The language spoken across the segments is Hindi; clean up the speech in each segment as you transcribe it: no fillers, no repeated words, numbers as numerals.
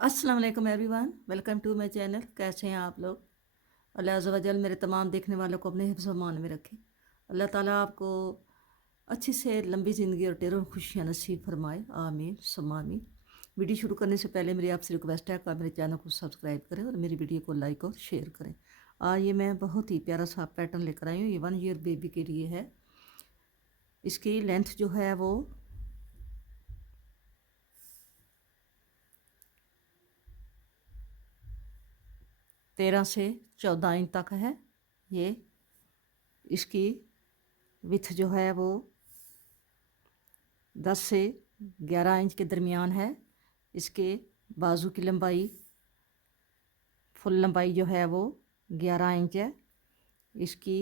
अस्सलाम वालेकुम everyone, welcome to my channel. कैसे हैं आप लोग? अल्लाह अज़्ज़ा वजल मेरे तमाम देखने वालों को अपने हिफ्ज़ मान में रखे। अल्लाह ताला आपको अच्छी से लंबी ज़िंदगी और ढेरों खुशियाँ नसीब फरमाए, आमीन सुम्मा आमीन। वीडियो शुरू करने से पहले मेरी आपसे रिक्वेस्ट है कि आप मेरे चैनल को सब्सक्राइब करें और मेरी वीडियो को लाइक और शेयर करें। आज ये मैं बहुत ही प्यारा सा पैटर्न लेकर आई हूँ। ये 1 ईयर बेबी के लिए है। इसकी लेंथ जो है वो 13 से 14 इंच तक है। ये इसकी विथ जो है वो 10 से 11 इंच के दरमियान है। इसके बाजू की लंबाई, फुल लंबाई जो है वो 11 इंच है। इसकी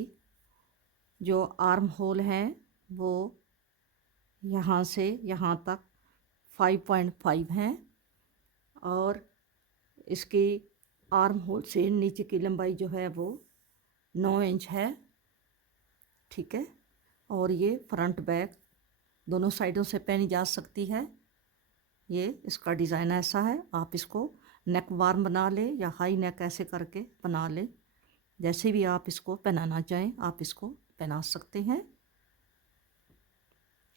जो आर्म होल हैं वो यहाँ से यहाँ तक 5.5 हैं और इसकी आर्म होल से नीचे की लंबाई जो है वो 9 इंच है। ठीक है। और ये फ्रंट बैक दोनों साइडों से पहनी जा सकती है। ये इसका डिज़ाइन ऐसा है। आप इसको नेक वार्म बना ले या हाई नेक ऐसे करके बना ले, जैसे भी आप इसको पहनाना चाहें आप इसको पहना सकते हैं।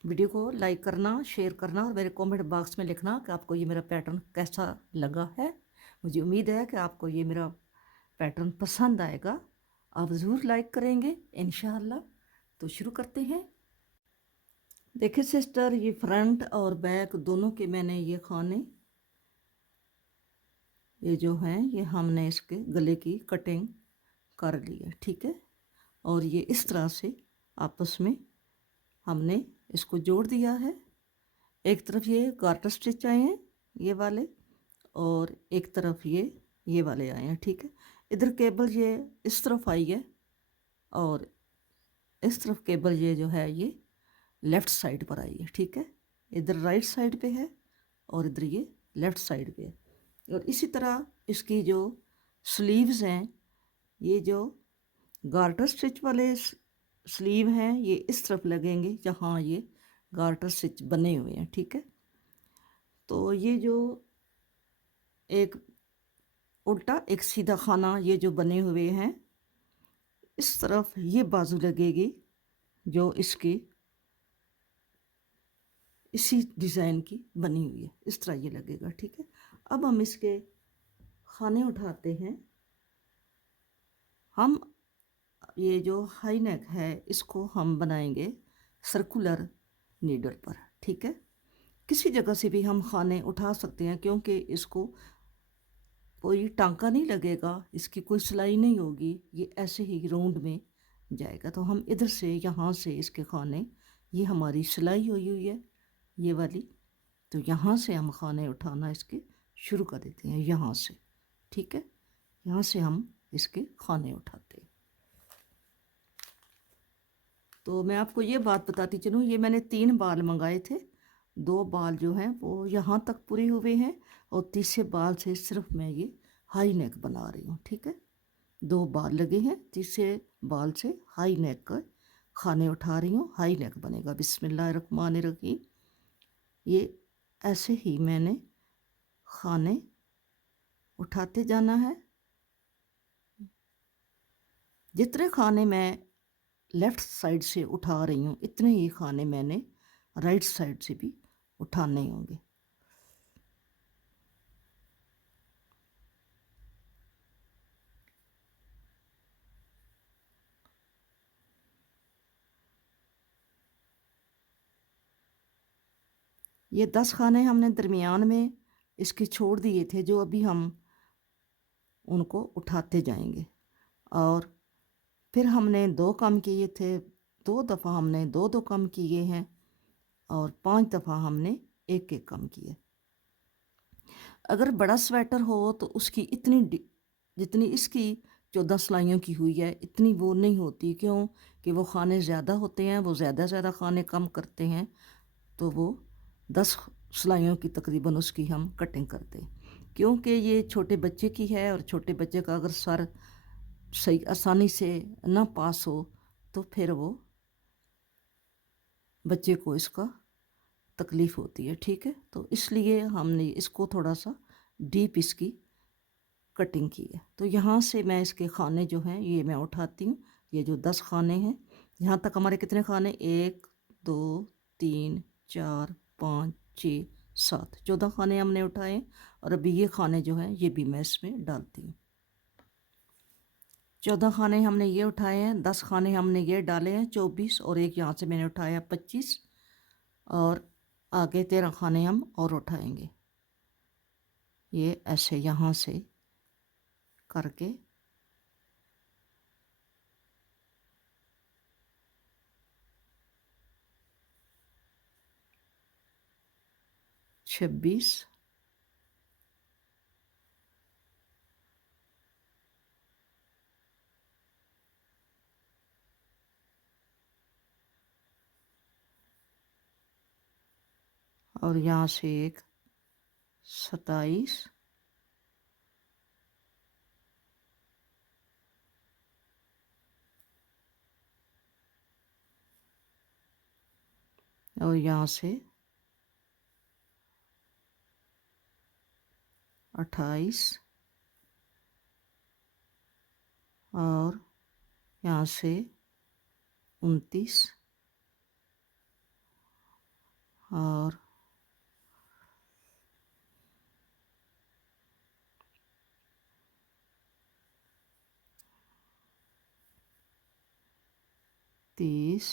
वीडियो को लाइक करना, शेयर करना और मेरे कमेंट बॉक्स में लिखना कि आपको ये मेरा पैटर्न कैसा लगा है। मुझे उम्मीद है कि आपको ये मेरा पैटर्न पसंद आएगा। आप ज़रूर लाइक करेंगे इंशाअल्लाह। तो शुरू करते हैं। देखिए सिस्टर, ये फ्रंट और बैक दोनों के मैंने ये खाने ये जो हैं ये हमने इसके गले की कटिंग कर ली है। ठीक है। और ये इस तरह से आपस में हमने इसको जोड़ दिया है। एक तरफ ये गार्टर स्टिच आए हैं ये वाले, और एक तरफ ये वाले आए हैं। ठीक है। इधर केबल ये इस तरफ आई है और इस तरफ केबल ये जो है ये लेफ़्ट साइड पर आई है। ठीक है। इधर राइट साइड पे है और इधर ये लेफ़्ट साइड पे है। और इसी तरह इसकी जो स्लीव्स हैं, ये जो गार्टर स्टिच वाले स्लीव हैं ये इस तरफ लगेंगे जहाँ ये गार्टर स्टिच बने हुए हैं। ठीक है। तो ये जो एक उल्टा एक सीधा खाना ये जो बने हुए हैं, इस तरफ ये बाजू लगेगी जो इसकी इसी डिज़ाइन की बनी हुई है। इस तरह ये लगेगा। ठीक है। अब हम इसके खाने उठाते हैं। हम ये जो हाई नेक है इसको हम बनाएंगे सर्कुलर नीडल पर। ठीक है। किसी जगह से भी हम खाने उठा सकते हैं क्योंकि इसको कोई टांका नहीं लगेगा, इसकी कोई सिलाई नहीं होगी, ये ऐसे ही राउंड में जाएगा। तो हम इधर से यहाँ से इसके खाने, ये हमारी सिलाई हुई है ये वाली, तो यहाँ से हम खाने उठाना इसके शुरू कर देते हैं यहाँ से। ठीक है। यहाँ से हम इसके खाने उठाते हैं। तो मैं आपको ये बात बताती चलूँ, ये मैंने 3 बाल मंगाए थे। 2 बाल जो हैं वो यहाँ तक पूरे हुए हैं और तीसरे बाल से सिर्फ मैं ये हाई नेक बना रही हूँ। ठीक है। 2 बाल लगे हैं, तीसरे बाल से हाई नेक का खाने उठा रही हूँ। हाई नेक बनेगा। बिस्मिल्लाहिर्रहमानिर्रहीम। ये ऐसे ही मैंने खाने उठाते जाना है। जितने खाने मैं लेफ़्ट साइड से उठा रही हूँ इतने ही खाने मैंने राइट साइड से भी उठाने होंगे। ये 10 खाने हमने दरमियान में इसके छोड़ दिए थे जो अभी हम उनको उठाते जाएंगे। और फिर हमने 2 कम किए थे, 2 दफ़ा हमने 2-2 कम किए हैं और 5 दफ़ा हमने 1-1 कम किए। अगर बड़ा स्वेटर हो तो उसकी इतनी जितनी इसकी 14 सिलाइयों की हुई है इतनी वो नहीं होती, क्यों कि वो खाने ज़्यादा होते हैं, वो ज़्यादा खाने कम करते हैं, तो वो 10 सिलाइयों की तकरीबन उसकी हम कटिंग करते हैं। क्योंकि ये छोटे बच्चे की है और छोटे बच्चे का अगर सर सही आसानी से ना पास हो तो फिर वो बच्चे को इसका तकलीफ़ होती है। ठीक है। तो इसलिए हमने इसको थोड़ा सा डीप इसकी कटिंग की है। तो यहाँ से मैं इसके खाने जो हैं ये मैं उठाती हूँ। ये जो 10 खाने हैं, यहाँ तक हमारे कितने खाने, 1 2 3 4 5 6 7, 14 खाने हमने उठाए। और अभी ये खाने जो हैं ये भी मैं इसमें डालती हूँ। 14 खाने हमने ये उठाए हैं, 10 खाने हमने ये डाले हैं 24, और एक यहाँ से मैंने उठाया 25, और आगे 13 खाने हम और उठाएंगे। ये ऐसे यहाँ से करके 26 और यहाँ से एक 27 और यहाँ से 28 और यहाँ से 29 और 30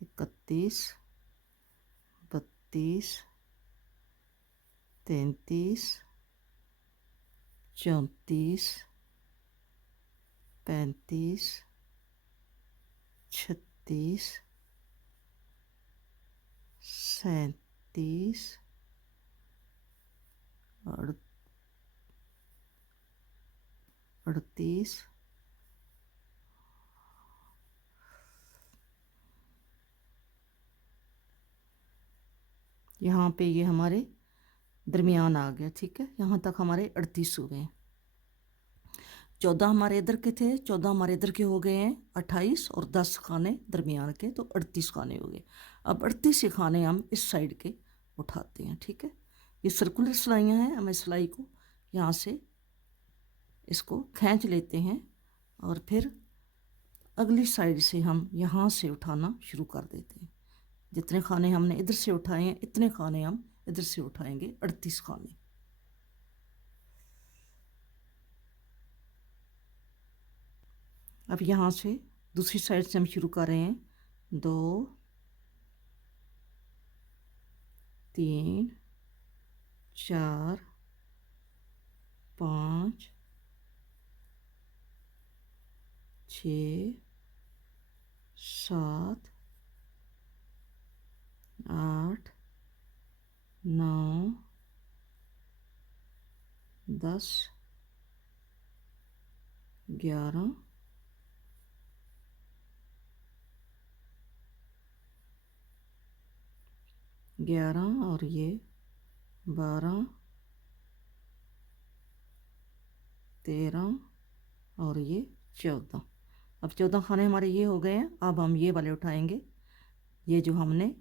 31 32 33 34 35 36 37 38 यहाँ पे ये हमारे दरमियान आ गया। ठीक है, यहाँ तक हमारे 38 हो गए। 14 हमारे इधर के थे, 14 हमारे इधर के हो गए हैं 28, और 10 खाने दरमियान के, तो 38 खाने हो गए। अब 38 ही खाने हम इस साइड के उठाते हैं। ठीक है, ये सर्कुलर सिलाइयाँ हैं, हमें सिलाई को यहाँ से इसको खींच लेते हैं और फिर अगली साइड से हम यहाँ से उठाना शुरू कर देते हैं। जितने खाने हमने इधर से उठाए हैं इतने खाने हम इधर से उठाएंगे, 38 खाने। अब यहाँ से दूसरी साइड से हम शुरू कर रहे हैं। 2 3 4 5 6 7 8 9 10 11 11 और ये 12 13 और ये 14। अब 14 खाने हमारे ये हो गए हैं। अब हम ये वाले उठाएंगे, ये जो हमने,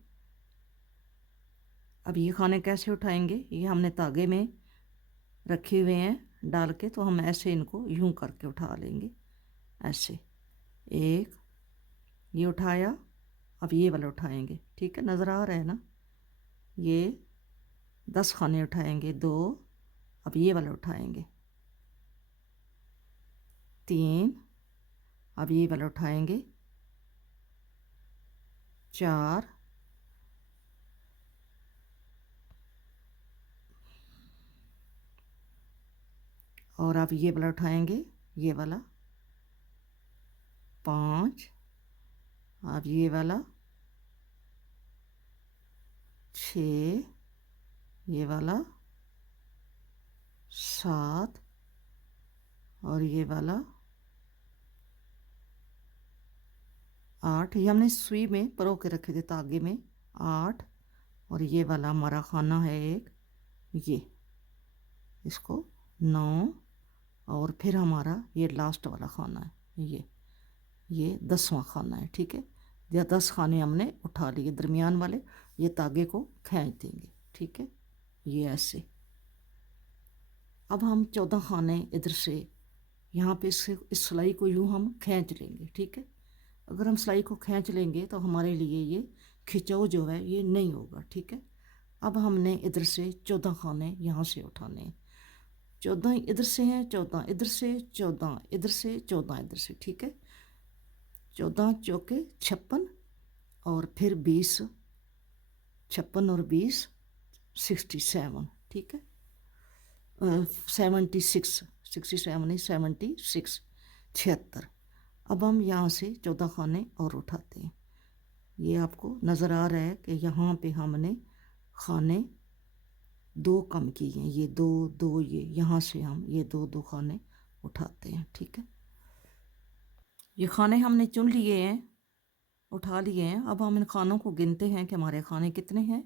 अब ये खाने कैसे उठाएंगे, ये हमने तागे में रखे हुए हैं डाल के, तो हम ऐसे इनको यूं करके उठा लेंगे, ऐसे। एक ये उठाया, अब ये वाला उठाएंगे। ठीक है, नज़र आ रहा है ना, ये 10 खाने उठाएंगे। 2, अब ये वाला उठाएंगे। 3, अब ये वाला उठाएंगे। 4, और अब ये वाला उठाएंगे, ये वाला। 5, अब ये वाला। 6, ये वाला। 7 और ये वाला। 8, ये हमने सुई में परो के रखे थे तागे में। 8 और ये वाला हमारा खाना है एक, ये इसको 9, और फिर हमारा ये लास्ट वाला खाना है, ये 10वां खाना है। ठीक है, ये 10 खाने हमने उठा लिए दरमियान वाले, ये तागे को खींच देंगे। ठीक है, ये ऐसे। अब हम 14 खाने इधर से यहाँ पे इस सिलाई को यूँ हम खींच लेंगे, ठीक है। अगर हम सिलाई को खींच लेंगे तो हमारे लिए ये खिंचाव जो है ये नहीं होगा, ठीक है। अब हमने इधर से 14 खाने यहाँ से उठाने हैं। 14 इधर से हैं, 14 इधर से, 14 इधर से, 14 इधर से, ठीक है। 14 चौके 56 और फिर 20, 56 और 20 67, ठीक है। 76, 67 नहीं 76, 76। अब हम यहाँ से 14 खाने और उठाते हैं। ये आपको नज़र आ रहा है कि यहाँ पे हमने खाने 2 कम किए हैं, ये 2 2, ये यहाँ से हम ये 2 2 खाने उठाते हैं, ठीक है। ये खाने हमने चुन लिए हैं, उठा लिए हैं। अब हम इन खानों को गिनते हैं कि हमारे खाने कितने हैं।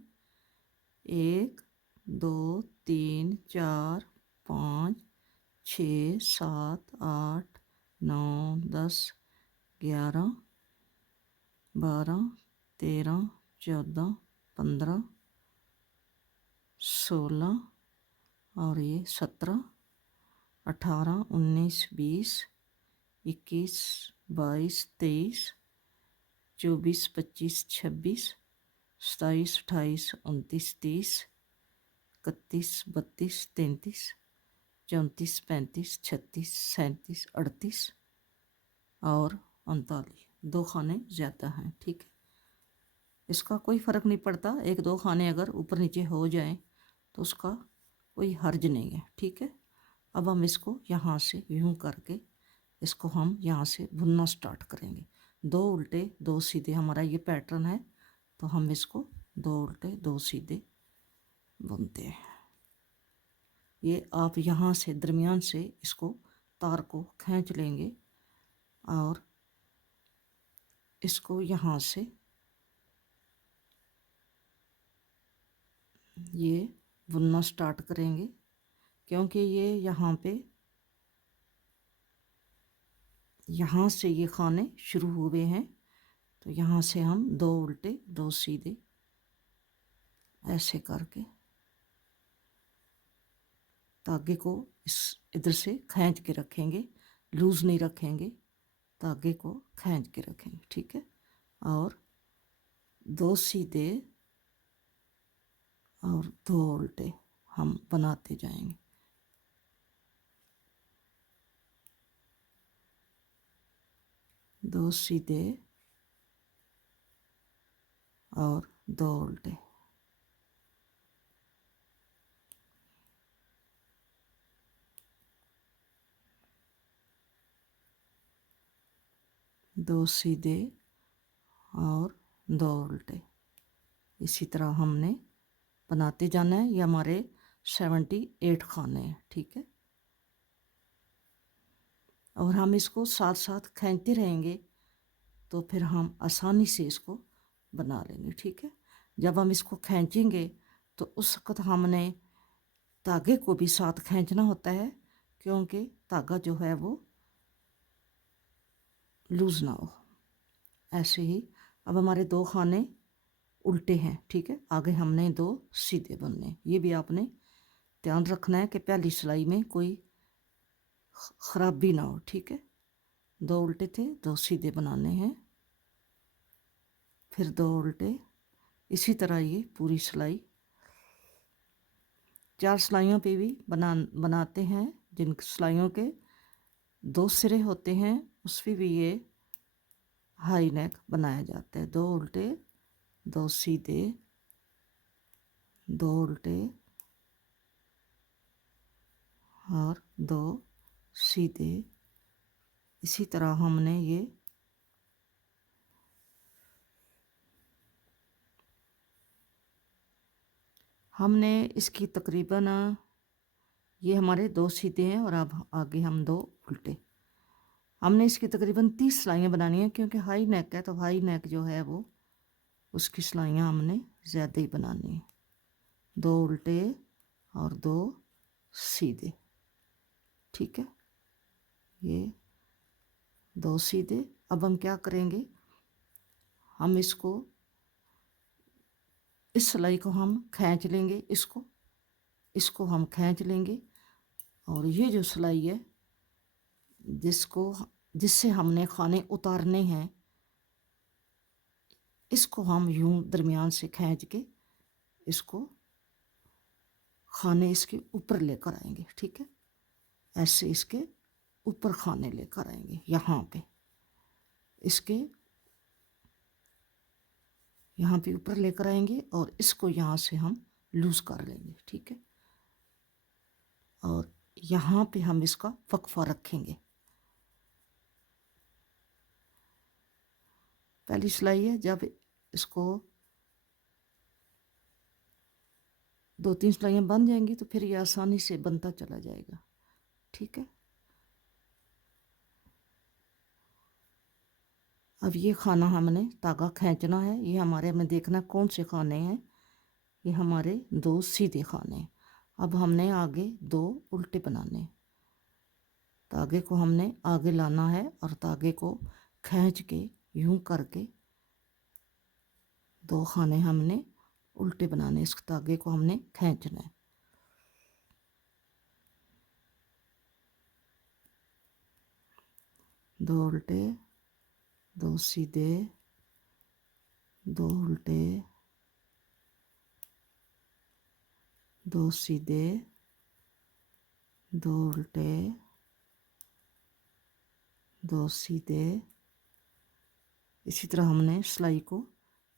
1 2 3 4 5 6 7 8 9 10 11 12 13 14 15 16 और ये 17 18 19 20 21 22 23 24 25 26 27 28 29 30 31 32 33 34 35 36 37 38 और 39, 2 खाने ज़्यादा हैं, ठीक है। इसका कोई फ़र्क नहीं पड़ता, 1 2 खाने अगर ऊपर नीचे हो जाएं तो उसका कोई हर्ज नहीं है, ठीक है। अब हम इसको यहाँ से यूँ करके इसको हम यहाँ से बुनना स्टार्ट करेंगे। 2 उल्टे 2 सीधे हमारा ये पैटर्न है, तो हम इसको 2 उल्टे 2 सीधे बुनते हैं। ये आप यहाँ से दरमियान से इसको तार को खींच लेंगे और इसको यहाँ से ये बुनना स्टार्ट करेंगे, क्योंकि ये यहाँ से ये खाने शुरू हुए हैं, तो यहाँ से हम 2 उल्टे 2 सीधे ऐसे करके धागे को इस इधर से खींच के रखेंगे, लूज़ नहीं रखेंगे, धागे को खींच के रखेंगे, ठीक है। और 2 सीधे और 2 उल्टे हम बनाते जाएंगे। दो सीधे और 2 उल्टे, दो सीधे और 2 उल्टे। इसी तरह हमने बनाते जाना है। ये हमारे 78 खाने हैं, ठीक है। और हम इसको साथ साथ खींचते रहेंगे तो फिर हम आसानी से इसको बना लेंगे, ठीक है। जब हम इसको खींचेंगे तो उस वक्त हमने धागे को भी साथ खींचना होता है, क्योंकि धागा जो है वो लूज़ ना हो। ऐसे ही अब हमारे 2 खाने उल्टे हैं, ठीक है। आगे हमने 2 सीधे बनने। ये भी आपने ध्यान रखना है कि पहली सिलाई में कोई ख़राबी ना हो, ठीक है। 2 उल्टे थे, 2 सीधे बनाने हैं, फिर 2 उल्टे। इसी तरह ये पूरी सिलाई 4 सिलाइयों पे भी बनाते हैं। जिन सिलाइयों के 2 सिरे होते हैं उस पर भी ये हाई नेक बनाया जाता है। 2 उल्टे 2 सीधे, 2 उल्टे और 2 सीधे। इसी तरह हमने इसकी तकरीबन ये हमारे 2 सीधे हैं और अब आगे हम 2 उल्टे। हमने इसकी तकरीबन 30 सिलाइयाँ बनानी है, क्योंकि हाई नेक है तो हाई नेक जो है वो उसकी सिलाइयाँ हमने ज़्यादा ही बनानी है। 2 उल्टे और 2 सीधे, ठीक है। ये 2 सीधे। अब हम क्या करेंगे, हम इसको इस सिलाई को हम खींच लेंगे इसको, इसको हम खींच लेंगे और ये जो सिलाई है जिससे हमने खाने उतारने हैं, इसको हम यूं दरमियान से खींच के इसको खाने इसके ऊपर लेकर आएंगे। ठीक है, ऐसे इसके ऊपर खाने लेकर आएंगे, यहाँ पे इसके यहाँ पे ऊपर लेकर आएंगे और इसको यहाँ से हम लूज कर लेंगे। ठीक है, और यहाँ पे हम इसका वक्फा रखेंगे। पहली सिलाई है, जब इसको 2-3 सिलाइयाँ बन जाएंगी तो फिर ये आसानी से बनता चला जाएगा। ठीक है, अब ये खाना हमने धागा खींचना है। ये हमारे हमें देखना कौन से खाने हैं। ये हमारे 2 सीधे खाने हैं। अब हमने आगे 2 उल्टे बनाने। धागे को हमने आगे लाना है और धागे को खींच के यूं करके 2 खाने हमने उल्टे बनाने। इस धागे को हमने खींचना है। दो उल्टे, 2 सीधे, 2 उल्टे, 2 सीधे, 2 उल्टे, 2 सीधे। इसी तरह हमने सिलाई को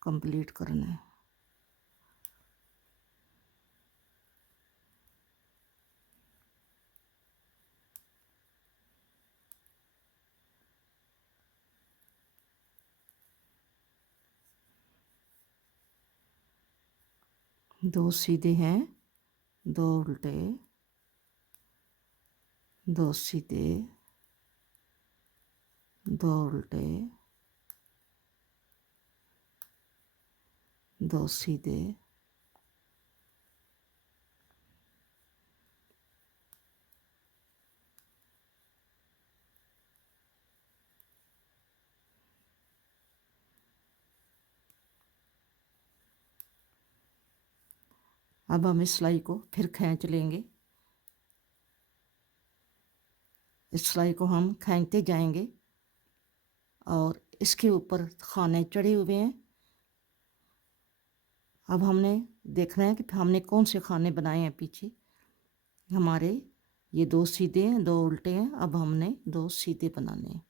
कंप्लीट करना है। दो सीधे हैं, 2 उल्टे, 2 सीधे, 2 उल्टे, 2 सीधे, अब हम इस सिलाई को फिर खींच लेंगे। इस सिलाई को हम खींचते जाएंगे और इसके ऊपर खाने चढ़े हुए हैं। अब हमने देखना है कि हमने कौन से खाने बनाए हैं। पीछे हमारे ये 2 सीधे हैं, 2 उल्टे हैं। अब हमने 2 सीधे बनाने हैं।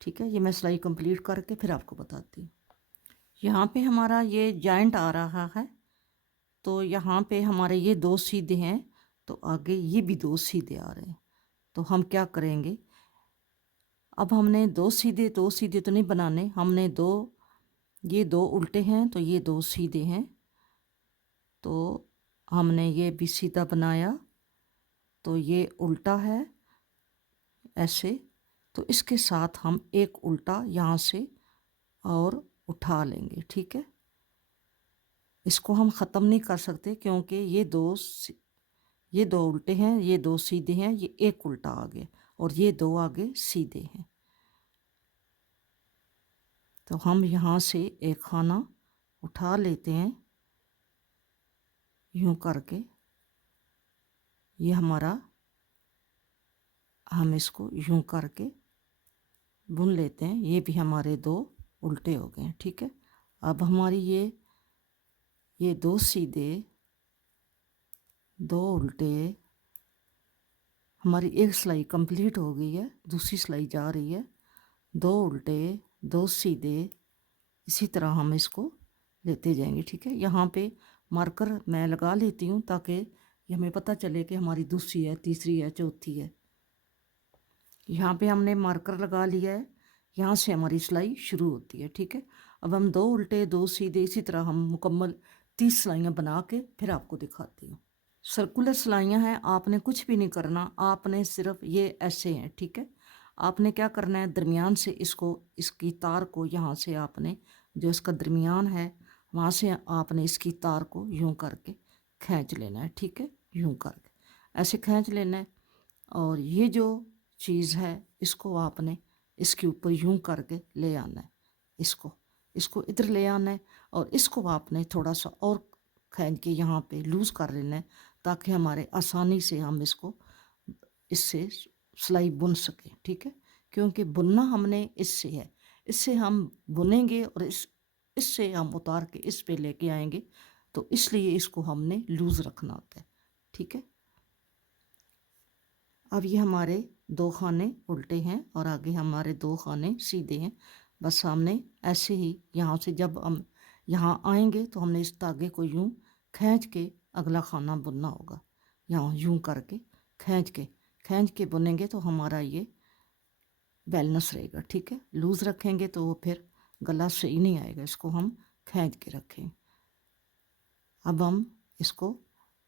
ठीक है, ये मैं सिलाई कंप्लीट करके फिर आपको बताती हूँ। यहाँ पे हमारा ये जॉइंट आ रहा है, तो यहाँ पे हमारे ये 2 सीधे हैं, तो आगे ये भी 2 सीधे आ रहे हैं। तो हम क्या करेंगे, अब हमने 2 सीधे तो नहीं बनाने। हमने ये 2 उल्टे हैं तो ये 2 सीधे हैं, तो हमने ये भी सीधा बनाया, तो ये उल्टा है ऐसे। तो इसके साथ हम एक उल्टा यहाँ से और उठा लेंगे। ठीक है, इसको हम ख़त्म नहीं कर सकते क्योंकि ये 2 उल्टे हैं, ये 2 सीधे हैं, ये एक उल्टा आ गया और ये 2 आगे सीधे हैं। तो हम यहाँ से एक खाना उठा लेते हैं यूं करके। ये हमारा, हम इसको यूं करके बुन लेते हैं। ये भी हमारे 2 उल्टे हो गए हैं। ठीक है, अब हमारी ये 2 सीधे, 2 उल्टे, हमारी एक सिलाई कंप्लीट हो गई है। दूसरी सिलाई जा रही है। 2 उल्टे, 2 सीधे, इसी तरह हम इसको लेते जाएंगे। ठीक है, यहाँ पे मार्कर मैं लगा लेती हूँ ताकि ये हमें पता चले कि हमारी दूसरी है, तीसरी है, चौथी है। यहाँ पे हमने मार्कर लगा लिया है, यहाँ से हमारी सिलाई शुरू होती है। ठीक है, अब हम 2 उल्टे, 2 सीधे, इसी तरह हम मुकम्मल 30 सिलाइयाँ बना के फिर आपको दिखाती हूँ। सर्कुलर सिलाइयाँ हैं, आपने कुछ भी नहीं करना, आपने सिर्फ ये ऐसे हैं। ठीक है, आपने क्या करना है, दरमियान से इसकी तार को यहाँ से आपने जो इसका दरमियान है वहाँ से आपने इसकी तार को यूं करके खींच लेना है। ठीक है, यूं करके ऐसे खींच लेना है और ये जो चीज़ है इसको आपने इसके ऊपर यूं करके ले आना है। इसको इधर ले आना है और इसको आपने थोड़ा सा और खींच के यहाँ पे लूज़ कर लेना है ताकि हमारे आसानी से हम इसको इससे सिलाई बुन सकें, ठीक है। क्योंकि बुनना हमने इससे है, इससे हम बुनेंगे और इससे हम उतार के इस पे लेके आएंगे, तो इसलिए इसको हमने लूज़ रखना होता है, ठीक है। अब ये हमारे 2 खाने उल्टे हैं और आगे हमारे 2 खाने सीधे हैं। बस हमने ऐसे ही यहाँ से जब हम यहाँ आएंगे तो हमने इस धागे को यूं खींच के अगला खाना बुनना होगा। यहाँ यूं करके खींच के बुनेंगे तो हमारा ये बैलेंस रहेगा, ठीक है। लूज़ रखेंगे तो वो फिर गला सही नहीं आएगा, इसको हम खींच के रखें। अब हम इसको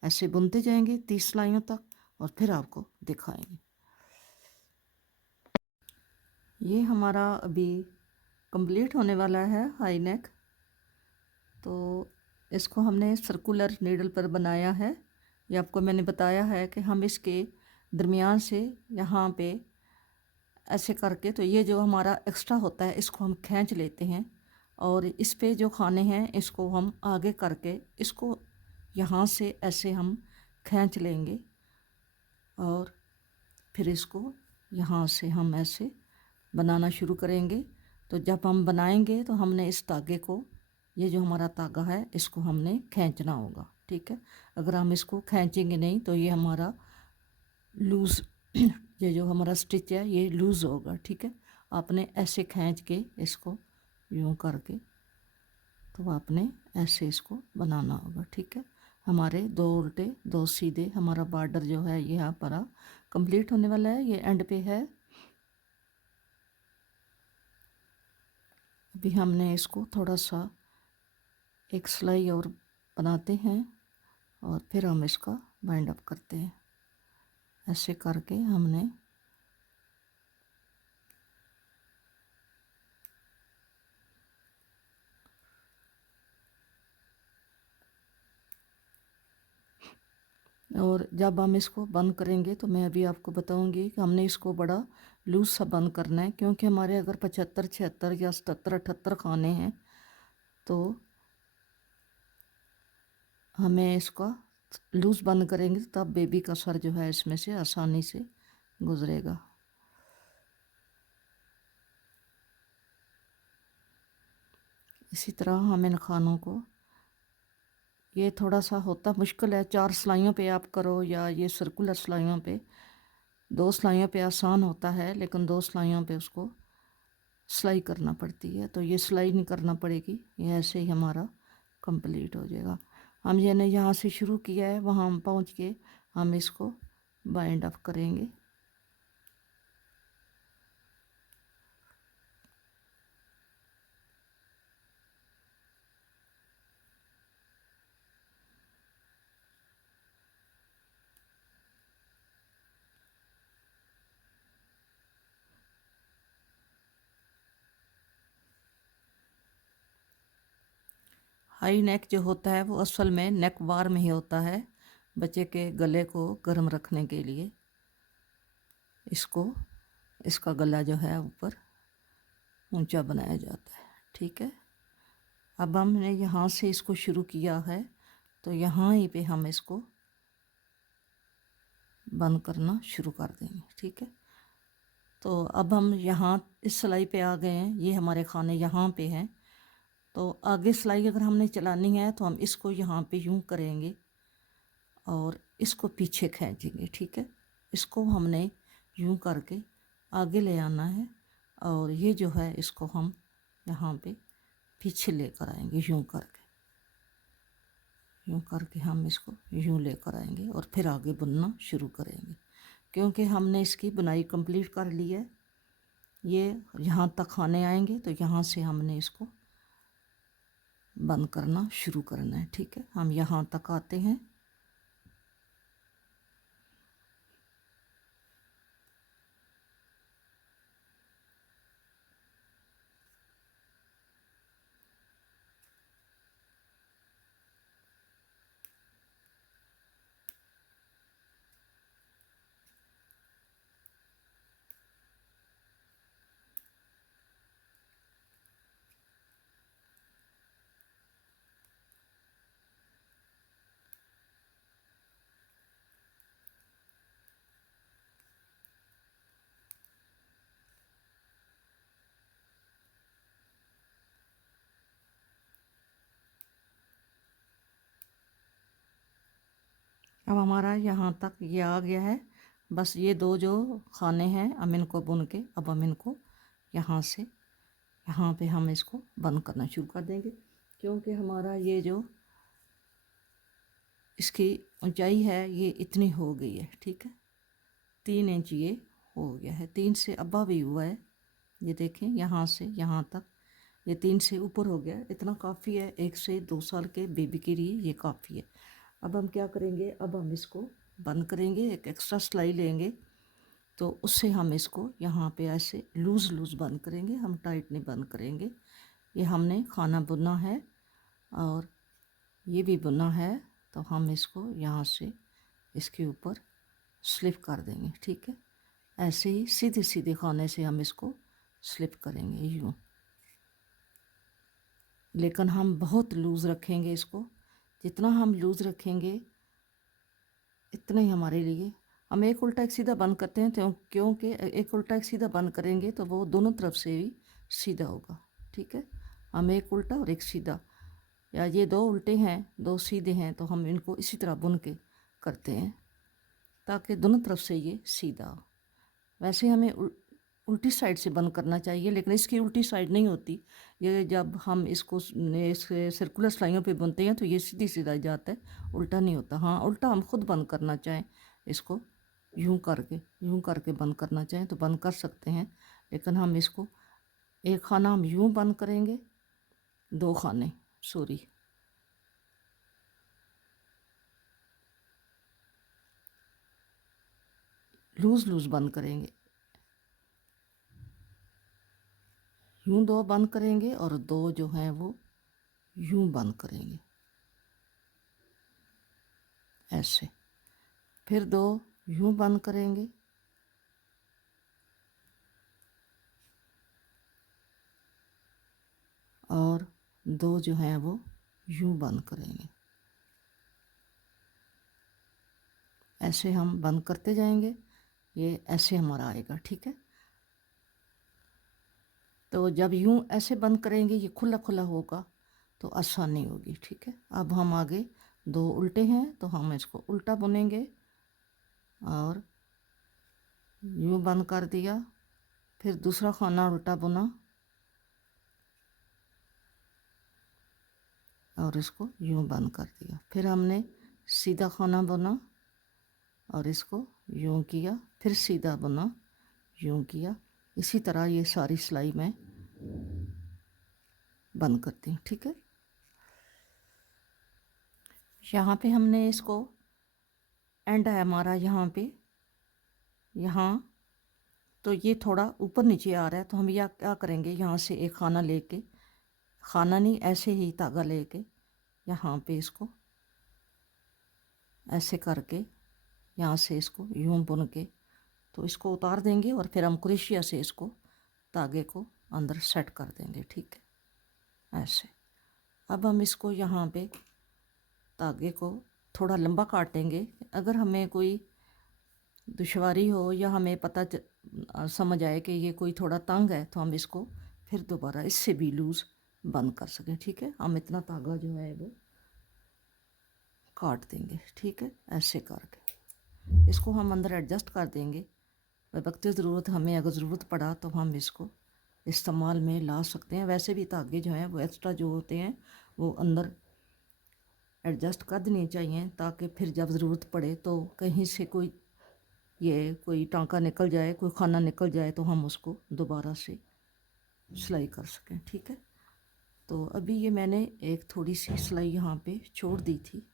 ऐसे बुनते जाएंगे 30 सिलाइयों तक और फिर आपको दिखाएंगे। ये हमारा अभी कंप्लीट होने वाला है हाई नेक। तो इसको हमने सर्कुलर नीडल पर बनाया है। ये आपको मैंने बताया है कि हम इसके दरमियान से यहाँ पे ऐसे करके, तो ये जो हमारा एक्स्ट्रा होता है इसको हम खींच लेते हैं और इस पे जो खाने हैं इसको हम आगे करके इसको यहाँ से ऐसे हम खींच लेंगे और फिर इसको यहाँ से हम ऐसे बनाना शुरू करेंगे। तो जब हम बनाएंगे तो हमने इस धागे को, ये जो हमारा धागा है इसको हमने खींचना होगा, ठीक है। अगर हम इसको खींचेंगे नहीं तो ये हमारा लूज़ ये जो हमारा स्टिच है ये लूज़ होगा, ठीक है। आपने ऐसे खींच के इसको यूं करके, तो आपने ऐसे इसको बनाना होगा, ठीक है। हमारे 2 उल्टे 2 सीधे, हमारा बॉर्डर जो है ये यहाँ पर कंप्लीट होने वाला है, ये एंड पे है। अभी हमने इसको थोड़ा सा एक सिलाई और बनाते हैं और फिर हम इसका बाइंड अप करते हैं। ऐसे करके हमने और जब हम इसको बंद करेंगे तो मैं अभी आपको बताऊंगी कि हमने इसको बड़ा लूज सा बंद करना है, क्योंकि हमारे अगर 75 76 या 77 78 खाने हैं तो हमें इसका लूज बंद करेंगे तब बेबी का सर जो है इसमें से आसानी से गुजरेगा। इसी तरह हम इन खानों को, ये थोड़ा सा होता मुश्किल है, 4 सिलाइयों पे आप करो या ये सर्कुलर सिलाइयों पे, 2 सिलाइयों पे आसान होता है लेकिन 2 सिलाइयों पे उसको सिलाई करना पड़ती है। तो ये सिलाई नहीं करना पड़ेगी, ये ऐसे ही हमारा कंप्लीट हो जाएगा। हम ये ने यहाँ से शुरू किया है वहाँ हम पहुँच के हम इसको बाइंड अप करेंगे। हाई नेक जो होता है वो असल में नेक वार में ही होता है, बच्चे के गले को गर्म रखने के लिए इसको, इसका गला जो है ऊपर ऊंचा बनाया जाता है, ठीक है। अब हमने यहाँ से इसको शुरू किया है तो यहाँ ही पे हम इसको बंद करना शुरू कर देंगे, ठीक है। तो अब हम यहाँ इस सिलाई पे आ गए हैं, ये हमारे खाने यहाँ पे हैं। तो आगे सिलाई अगर हमने चलानी है तो हम इसको यहाँ पे यूं करेंगे और इसको पीछे खींचेंगे, ठीक है। इसको हमने यूं करके आगे ले आना है और ये जो है इसको हम यहाँ पे पीछे लेकर आएंगे, यूं करके हम इसको यूं लेकर आएंगे और फिर आगे बुनना शुरू करेंगे। क्योंकि हमने इसकी बुनाई कंप्लीट कर ली है, ये यहाँ तक खाने आएंगे तो यहाँ से हमने इसको बंद करना शुरू करना है, ठीक है। हम यहाँ तक आते हैं, अब हमारा यहाँ तक ये आ गया है। बस ये दो जो खाने हैं हम इनको बुन के अब हम इनको यहाँ से यहाँ पे हम इसको बंद करना शुरू कर देंगे, क्योंकि हमारा ये जो इसकी ऊंचाई है ये इतनी हो गई है। ठीक है, 3 इंच ये हो गया है, 3 से अब्बा भी हुआ है। ये देखें यहाँ से यहाँ तक ये 3 से ऊपर हो गया, इतना काफ़ी है 1 से 2 साल के बेबी के लिए, ये काफ़ी है। अब हम क्या करेंगे, अब हम इसको बंद करेंगे, एक एक्स्ट्रा सिलाई लेंगे तो उससे हम इसको यहाँ पे ऐसे लूज़ लूज़ बंद करेंगे, हम टाइट नहीं बंद करेंगे। ये हमने खाना बुना है और ये भी बुना है, तो हम इसको यहाँ से इसके ऊपर स्लिप कर देंगे। ठीक है, ऐसे ही सीधे सीधे खाने से हम इसको स्लिप करेंगे यूँ, लेकिन हम बहुत लूज़ रखेंगे इसको। जितना हम लूज़ रखेंगे इतना ही हमारे लिए। हम एक उल्टा एक सीधा बंद करते हैं तो क्योंकि एक उल्टा एक सीधा बंद करेंगे तो वो दोनों तरफ से भी सीधा होगा। ठीक है, हम एक उल्टा और एक सीधा, या ये 2 उल्टे हैं 2 सीधे हैं, तो हम इनको इसी तरह बुन के करते हैं ताकि दोनों तरफ से ये सीधा हो। वैसे हमें उल्टी साइड से बंद करना चाहिए, लेकिन इसकी उल्टी साइड नहीं होती। ये जब हम इसको सर्कुलर सिलाइयों पे बुनते हैं तो ये सीधी सीधा जाता है, उल्टा नहीं होता। हाँ, उल्टा हम खुद बंद करना चाहें इसको यूं करके बंद करना चाहें तो बंद कर सकते हैं, लेकिन हम इसको एक खाना हम यूं बंद करेंगे, 2 खाने सॉरी लूज़ लूज़ बंद करेंगे, यूं 2 बंद करेंगे और 2 जो हैं वो यूं बंद करेंगे ऐसे, फिर 2 यूं बंद करेंगे और 2 जो हैं वो यूं बंद करेंगे। ऐसे हम बंद करते जाएंगे, ये ऐसे हमारा आएगा। ठीक है, तो जब यूं ऐसे बंद करेंगे ये खुला खुला होगा तो आसानी होगी। ठीक है, अब हम आगे 2 उल्टे हैं तो हम इसको उल्टा बुनेंगे और यूं बंद कर दिया, फिर दूसरा खाना उल्टा बुना और इसको यूं बंद कर दिया, फिर हमने सीधा खाना बुना और इसको यूं किया, फिर सीधा बुना यूं किया। इसी तरह ये सारी सिलाई मैं बंद करती हूँ। ठीक है, यहाँ पे हमने इसको एंड है हमारा यहाँ तो ये थोड़ा ऊपर नीचे आ रहा है, तो हम यह क्या करेंगे, यहाँ से एक खाना लेके, खाना नहीं ऐसे ही धागा लेके यहाँ पे इसको ऐसे करके यहाँ से इसको यूं बुन के तो इसको उतार देंगे और फिर हम क्रोशिया से इसको धागे को अंदर सेट कर देंगे। ठीक है, ऐसे। अब हम इसको यहाँ पे धागे को थोड़ा लंबा काटेंगे। अगर हमें कोई दुश्वारी हो या हमें समझ आए कि ये कोई थोड़ा तंग है तो हम इसको फिर दोबारा इससे भी लूज़ बंद कर सकें। ठीक है, हम इतना धागा जो है वो काट देंगे। ठीक है, ऐसे करके इसको हम अंदर एडजस्ट कर देंगे। वक्त ज़रूरत हमें अगर ज़रूरत पड़ा तो हम इसको इस्तेमाल में ला सकते हैं। वैसे भी धागे जो हैं वो एक्स्ट्रा जो होते हैं वो अंदर एडजस्ट कर देने चाहिए, ताकि फिर जब ज़रूरत पड़े तो कहीं से कोई टांका निकल जाए, कोई खाना निकल जाए तो हम उसको दोबारा से सिलाई कर सकें। ठीक है, तो अभी ये मैंने एक थोड़ी सी सिलाई यहाँ पे छोड़ दी थी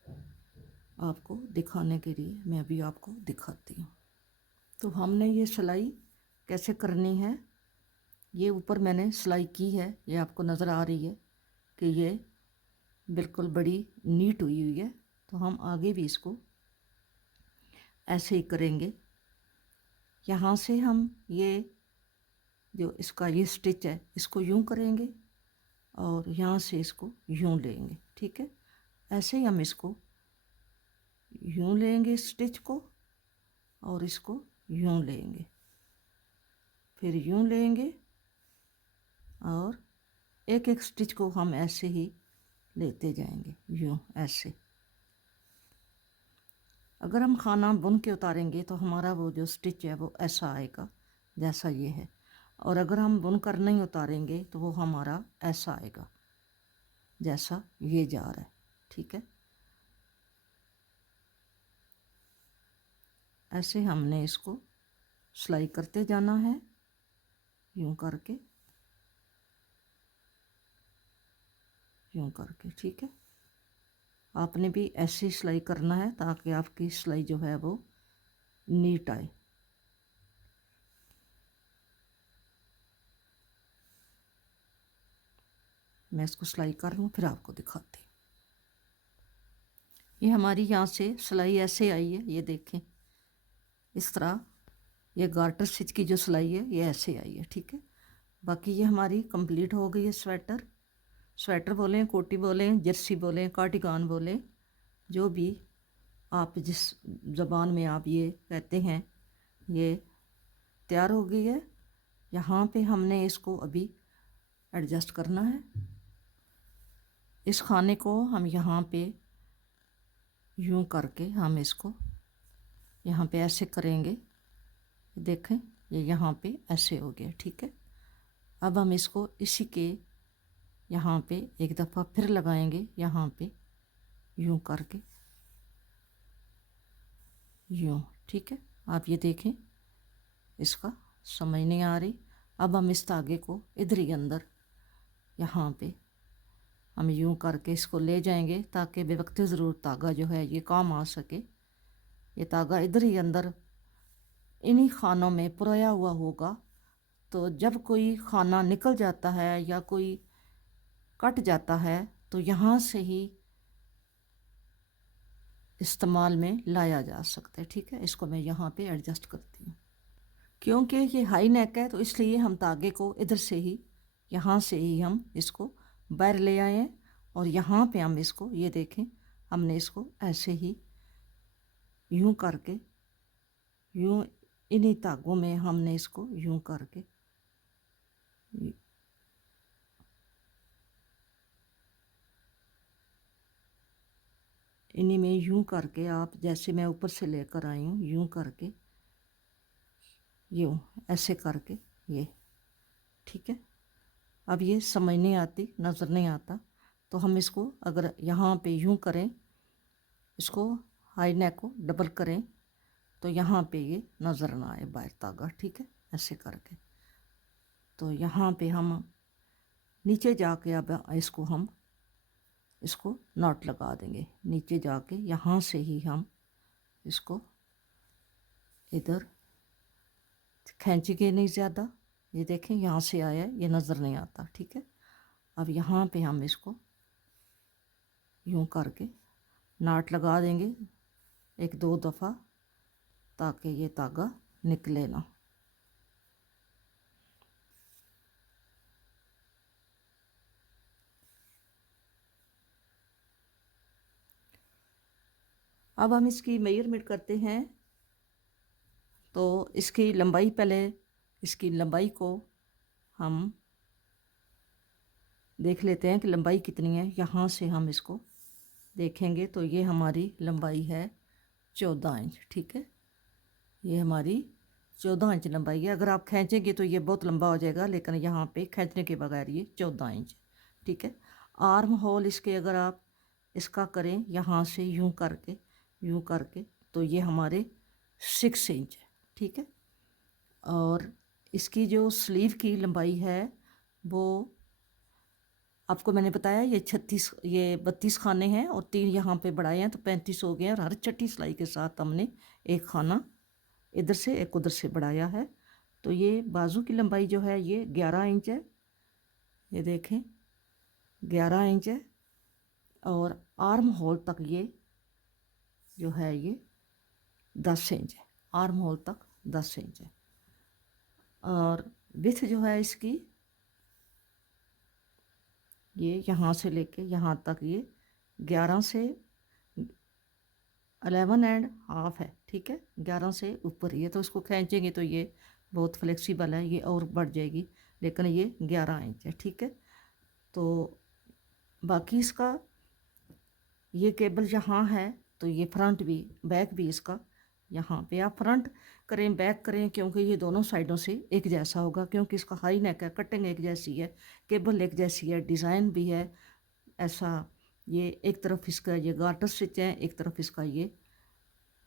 आपको दिखाने के लिए, मैं अभी आपको दिखाती हूँ। तो हमने ये सिलाई कैसे करनी है, ये ऊपर मैंने सिलाई की है, ये आपको नज़र आ रही है कि ये बिल्कुल बड़ी नीट हुई हुई है। तो हम आगे भी इसको ऐसे ही करेंगे। यहाँ से हम ये जो इसका ये स्टिच है इसको यूं करेंगे और यहाँ से इसको यूं लेंगे। ठीक है, ऐसे ही हम इसको यूं लेंगे स्टिच को और इसको यूं लेंगे, फिर यूं लेंगे और एक एक स्टिच को हम ऐसे ही लेते जाएंगे यूं ऐसे। अगर हम खाना बुन के उतारेंगे तो हमारा वो जो स्टिच है वो ऐसा आएगा जैसा ये है, और अगर हम बुन कर नहीं उतारेंगे तो वो हमारा ऐसा आएगा जैसा ये जा रहा है। ठीक है, ऐसे हमने इसको सिलाई करते जाना है, यूं करके यूं करके। ठीक है, आपने भी ऐसे सिलाई करना है ताकि आपकी सिलाई जो है वो नीट आए। मैं इसको सिलाई कर लूँ फिर आपको दिखाती हूँ। ये हमारी यहाँ से सिलाई ऐसे आई है, ये देखें इस तरह, ये गार्टर स्टिच की जो सिलाई है ये ऐसे आई है। ठीक है, बाकी ये हमारी कंप्लीट हो गई है स्वेटर। स्वेटर बोलें, कोटी बोलें, जर्सी बोलें, कार्डिगान बोलें, जो भी आप जिस ज़बान में आप ये कहते हैं, ये तैयार हो गई है। यहाँ पे हमने इसको अभी एडजस्ट करना है। इस खाने को हम यहाँ पे यूं करके हम इसको यहाँ पे ऐसे करेंगे, देखें ये यहाँ पे ऐसे हो गया। ठीक है, अब हम इसको इसी के यहाँ पे एक दफ़ा फिर लगाएंगे, यहाँ पे यूं करके यूं। ठीक है, आप ये देखें इसका समझ नहीं आ रही। अब हम इस धागे को इधर ही अंदर यहाँ पे हम यूं करके इसको ले जाएंगे ताकि बेवक्त ज़रूरत धागा जो है ये काम आ सके। ये धागा इधर ही अंदर इन्हीं खानों में पुराया हुआ होगा, तो जब कोई खाना निकल जाता है या कोई कट जाता है तो यहाँ से ही इस्तेमाल में लाया जा सकता है। ठीक है, इसको मैं यहाँ पे एडजस्ट करती हूँ। क्योंकि ये हाई नेक है तो इसलिए हम धागे को इधर से ही, यहाँ से ही हम इसको बाहर ले आए हैं, और यहाँ पे हम इसको ये देखें हमने इसको ऐसे ही यूं करके यूं इन्हीं धागों में हमने इसको यूं करके इन्हीं में यूं करके, आप जैसे मैं ऊपर से लेकर आई हूँ यूं करके यूं ऐसे करके ये। ठीक है, अब ये समझ नहीं आती, नज़र नहीं आता, तो हम इसको अगर यहाँ पे यूं करें, इसको हाई नेक को डबल करें तो यहाँ पे ये नज़र ना आए बाहर धागा। ठीक है, ऐसे करके तो यहाँ पे हम नीचे जाके अब इसको हम इसको नॉट लगा देंगे। नीचे जाके यहाँ से ही हम इसको इधर खींचेंगे नहीं ज़्यादा, ये देखें यहाँ से आया है, ये नज़र नहीं आता। ठीक है, अब यहाँ पे हम इसको यूं करके नाट लगा देंगे एक दो दफ़ा ताकि ये धागा निकले ना। अब हम इसकी मेजरमेंट करते हैं, तो इसकी लंबाई, पहले इसकी लंबाई को हम देख लेते हैं कि लंबाई कितनी है। यहाँ से हम इसको देखेंगे तो ये हमारी लंबाई है 14 इंच। ठीक है, ये हमारी 14 इंच लंबाई है। अगर आप खींचेंगे तो ये बहुत लंबा हो जाएगा, लेकिन यहाँ पे खींचने के बगैर ये 14 इंच। ठीक है, आर्म होल इसके अगर आप इसका करें यहाँ से यूं करके तो ये हमारे 6 इंच है। ठीक है, और इसकी जो स्लीव की लंबाई है वो आपको मैंने बताया, ये 32 खाने हैं और 3 यहाँ पे बढ़ाए हैं तो 35 हो गए हैं, और हर छठी सिलाई के साथ हमने एक खाना इधर से एक उधर से बढ़ाया है। तो ये बाजू की लंबाई जो है ये 11 इंच है, ये देखें 11 इंच है, और आर्म होल तक ये जो है ये 10 इंच है। आर्म होल तक 10 इंच है, और विथ जो है इसकी ये यहाँ से लेके यहाँ तक ये 11 से 11.5 है। ठीक है, 11 से ऊपर ही है, तो इसको खींचेंगे तो ये बहुत फ्लेक्सिबल है, ये और बढ़ जाएगी, लेकिन ये 11 इंच है। ठीक है, तो बाकी इसका ये केबल यहाँ है तो ये फ्रंट भी, बैक भी इसका यहाँ पे आप फ्रंट करें बैक करें, क्योंकि ये दोनों साइडों से एक जैसा होगा, क्योंकि इसका हाई नेक है, कटिंग एक जैसी है, केबल एक जैसी है, डिज़ाइन भी है ऐसा। ये एक तरफ इसका ये गार्टर स्टिच है, एक तरफ इसका ये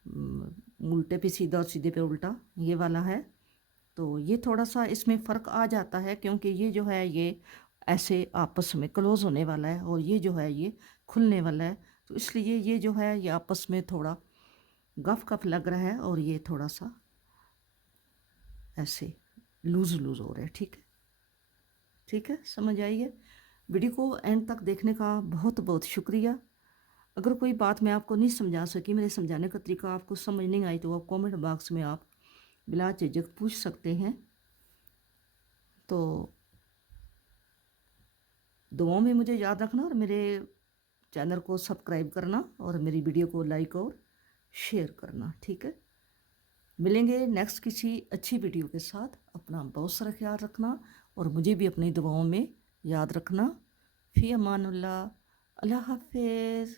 उल्टे पे सीधा और सीधे पे उल्टा ये वाला है। तो ये थोड़ा सा इसमें फ़र्क आ जाता है, क्योंकि ये जो है ये ऐसे आपस में क्लोज़ होने वाला है और ये जो है ये खुलने वाला है, तो इसलिए ये जो है ये आपस में थोड़ा गफ गफ लग रहा है और ये थोड़ा सा ऐसे लूज़ लूज़ हो रहा है। ठीक है, ठीक है, समझ आई है। वीडियो को एंड तक देखने का बहुत बहुत शुक्रिया। अगर कोई बात मैं आपको नहीं समझा सकी, मेरे समझाने का तरीका आपको समझ नहीं आई, तो आप कमेंट बॉक्स में आप बिला झिझक पूछ सकते हैं। तो दुआओं में मुझे याद रखना और मेरे चैनल को सब्सक्राइब करना और मेरी वीडियो को लाइक और शेयर करना। ठीक है, मिलेंगे नेक्स्ट किसी अच्छी वीडियो के साथ। अपना बहुत सारा ख्याल रखना और मुझे भी अपनी दुआओं में याद रखना। फ़ी अमानुल्लाह, अल्लाह हाफिज़।